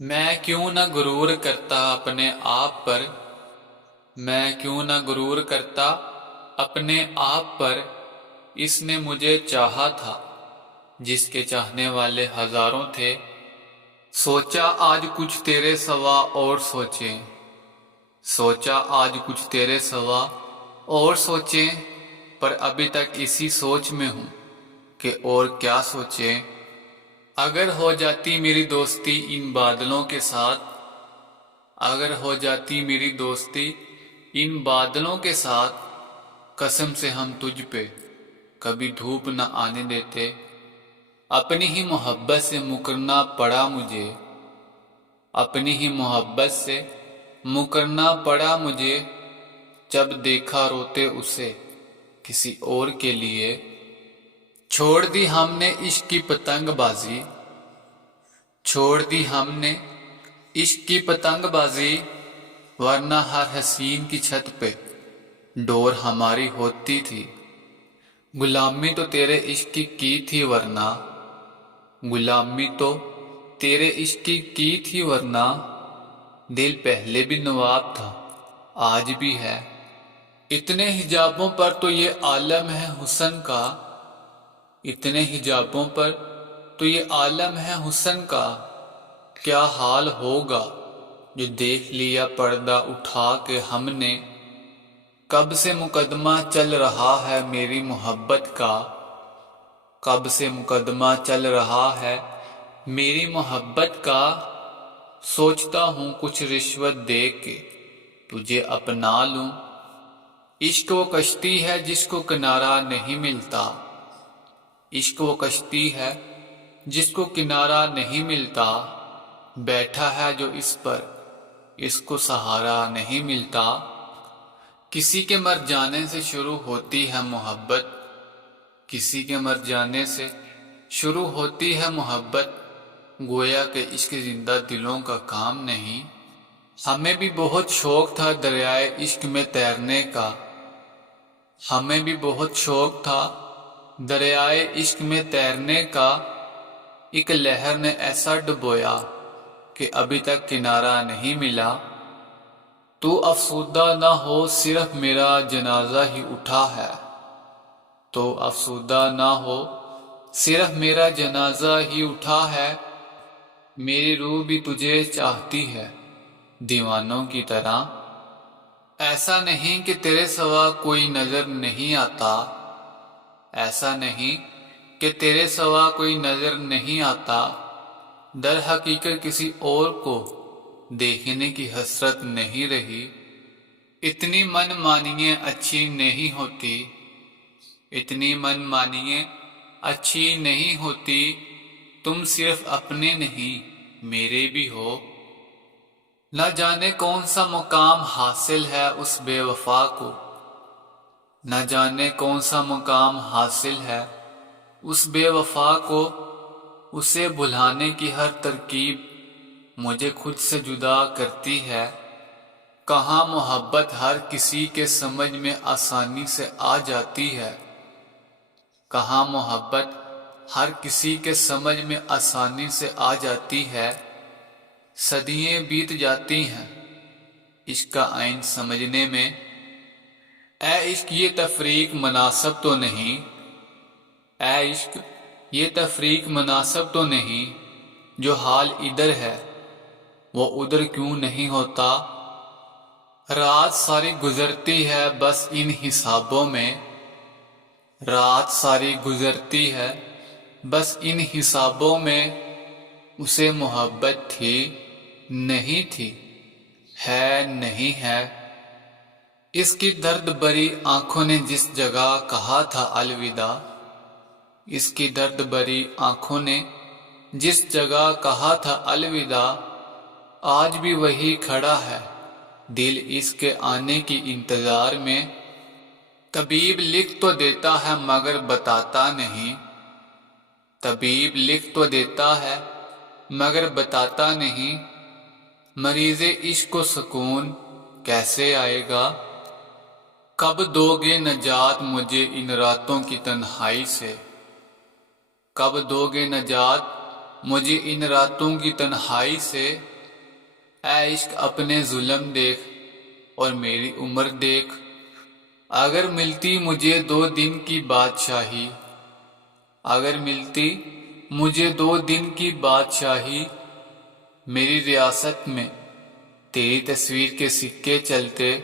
میں کیوں نہ غرور کرتا اپنے آپ پر، میں کیوں نہ غرور کرتا اپنے آپ پر۔ اس نے مجھے چاہا تھا جس کے چاہنے والے ہزاروں تھے۔ سوچا آج کچھ تیرے سوا اور سوچیں، سوچا آج کچھ تیرے سوا اور سوچیں، پر ابھی تک اسی سوچ میں ہوں کہ اور کیا سوچیں۔ اگر ہو جاتی میری دوستی ان بادلوں کے ساتھ، اگر ہو جاتی میری دوستی ان بادلوں کے ساتھ، قسم سے ہم تجھ پہ کبھی دھوپ نہ آنے دیتے۔ اپنی ہی محبت سے مکرنا پڑا مجھے، اپنی ہی محبت سے مکرنا پڑا مجھے، جب دیکھا روتے اسے کسی اور کے لیے۔ چھوڑ دی ہم نے عشق کی پتنگ بازی، چھوڑ دی ہم نے عشق کی پتنگ بازی، ورنہ ہر حسین کی چھت پہ ڈور ہماری ہوتی تھی۔ غلامی تو تیرے عشق کی تھی ورنہ، غلامی تو تیرے عشق کی تھی ورنہ، دل پہلے بھی نواب تھا آج بھی ہے۔ اتنے حجابوں پر تو یہ عالم ہے حسن کا، اتنے حجابوں پر تو یہ عالم ہے حسن کا، کیا حال ہوگا جو دیکھ لیا پردہ اٹھا کے ہم نے۔ کب سے مقدمہ چل رہا ہے میری محبت کا، کب سے مقدمہ چل رہا ہے میری محبت کا، سوچتا ہوں کچھ رشوت دے کے تجھے اپنا لوں۔ عشق وہ کشتی ہے جس کو کنارہ نہیں ملتا، عشق وہ کشتی ہے جس کو کنارہ نہیں ملتا، بیٹھا ہے جو اس پر اس کو سہارا نہیں ملتا۔ کسی کے مر جانے سے شروع ہوتی ہے محبت، کسی کے مر جانے سے شروع ہوتی ہے محبت، گویا کہ عشق زندہ دلوں کا کام نہیں۔ ہمیں بھی بہت شوق تھا دریائے عشق میں تیرنے کا، ہمیں بھی بہت شوق تھا دریائے عشق میں تیرنے کا، ایک لہر نے ایسا ڈبویا کہ ابھی تک کنارہ نہیں ملا۔ تو افسردہ نہ ہو صرف میرا جنازہ ہی اٹھا ہے، تو افسردہ نہ ہو صرف میرا جنازہ ہی اٹھا ہے، میری روح بھی تجھے چاہتی ہے دیوانوں کی طرح۔ ایسا نہیں کہ تیرے سوا کوئی نظر نہیں آتا، ایسا نہیں کہ تیرے سوا کوئی نظر نہیں آتا، در حقیقت کسی اور کو دیکھنے کی حسرت نہیں رہی۔ اتنی من مانیے اچھی نہیں ہوتی، اتنی من مانیے اچھی نہیں ہوتی، تم صرف اپنے نہیں میرے بھی ہو۔ نہ جانے کون سا مقام حاصل ہے اس بے وفا کو، نہ جانے کون سا مقام حاصل ہے اس بے وفا کو، اسے بھلانے کی ہر ترکیب مجھے خود سے جدا کرتی ہے۔ کہاں محبت ہر کسی کے سمجھ میں آسانی سے آ جاتی ہے، کہاں محبت ہر کسی کے سمجھ میں آسانی سے آ جاتی ہے۔ صدیاں بیت جاتی ہیں عشق کا آئین سمجھنے میں، اے عشق یہ تفریق مناسب تو نہیں، اے عشق یہ تفریق مناسب تو نہیں، جو حال ادھر ہے وہ ادھر کیوں نہیں ہوتا۔ رات ساری گزرتی ہے بس ان حسابوں میں، رات ساری گزرتی ہے بس ان حسابوں میں، اسے محبت تھی نہیں تھی، ہے نہیں ہے۔ اس کی درد بری آنکھوں نے جس جگہ کہا تھا الوداع، اس کی درد بری آنکھوں نے جس جگہ کہا تھا الوداع، آج بھی وہی کھڑا ہے دل اس کے آنے کی انتظار میں۔ طبیب لکھ تو دیتا ہے مگر بتاتا نہیں، طبیب لکھ تو دیتا ہے مگر بتاتا نہیں، مریض عشق کو سکون کیسے آئے گا۔ کب دو گے نجات مجھے ان راتوں کی تنہائی سے، کب دو گے نجات مجھے ان راتوں کی تنہائی سے اے عشق اپنے ظلم دیکھ اور میری عمر دیکھ۔ اگر ملتی مجھے 2 دن کی بادشاہی، اگر ملتی مجھے 2 دن کی بادشاہی، میری ریاست میں تیری تصویر کے سکے چلتے